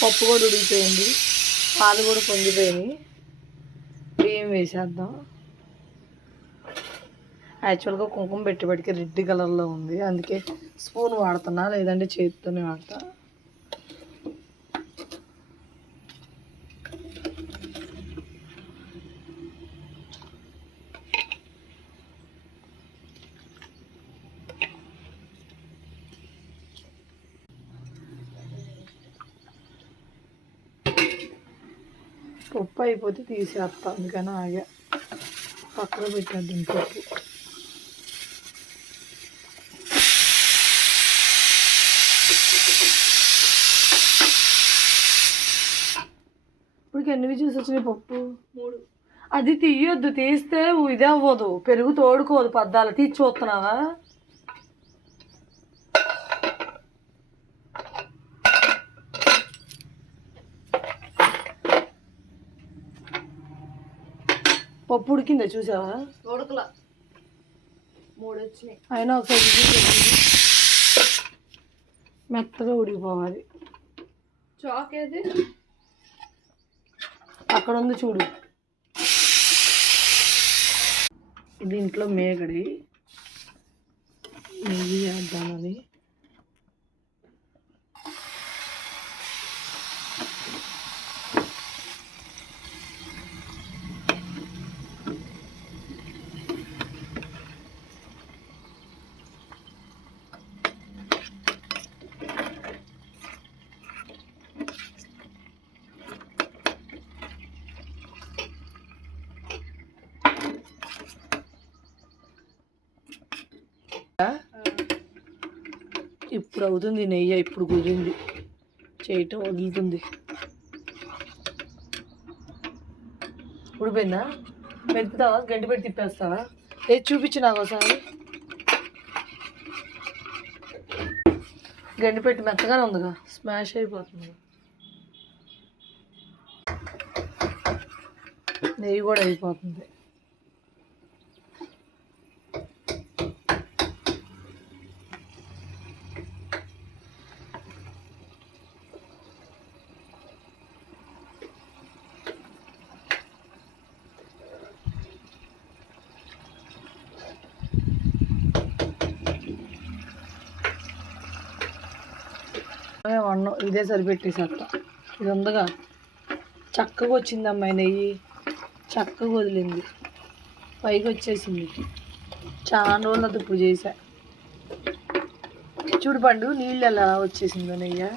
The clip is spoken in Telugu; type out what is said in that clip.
పప్పు కూడా ఉడికిపోయింది, పాలు కూడా పొంగిపోయినాయి. బియ్యం వేసేద్దాం. యాక్చువల్గా కుంకుమ పెట్టేపటికి రెడ్ కలర్లో ఉంది, అందుకే స్పూన్ వాడుతున్నా, లేదంటే చేతితోనే వాడతా. పప్పు అయిపోతే తీసేస్తా, అందుకని ఆగా. పక్కన పెట్టేద్దాం పప్పు. ఇప్పుడు ఎన్ని విజిల్స్ వచ్చినాయి పప్పు? 3. అది తీయొద్దు, తీస్తే ఇది అవ్వదు, పెరుగు తోడుకోదు పద్దాల. తీసి చూస్తున్నావా? పప్పు ఉడికిందా చూసావా? ఉడకలా, 3 వచ్చినాయి. అయినా ఒకసారి మెత్తగా ఉడికిపోవాలి. చాక్ ఏది? అక్కడ ఉంది చూడు. దీంట్లో మేగడి నెయ్యి వేద్దామని. ఇప్పుడు అవుతుంది నెయ్యి, ఇప్పుడు కుదిరింది, చేయటం వదులుతుంది. ఉడిపోయిందా? మెరుపుతావా? గంటి పెట్టి తిప్పేస్తావా? లేదు చూపించు నాకు ఒకసారి. గంటి పెట్టి మెత్తగానే ఉందిగా, స్మాష్ అయిపోతుంది. నెయ్యి కూడా అయిపోతుంది. అన్నం ఇదే సరిపెట్టేసేస్తా. ఇది ఉందిగా, చక్కగా వచ్చింది అమ్మాయి, నెయ్యి చక్కగా వదిలింది, పైకి వచ్చేసింది. చాలా రోజులు అది ఇప్పుడు చేసా. చూడు పండు, నీళ్ళు ఎలా వచ్చేసిందో నెయ్యి.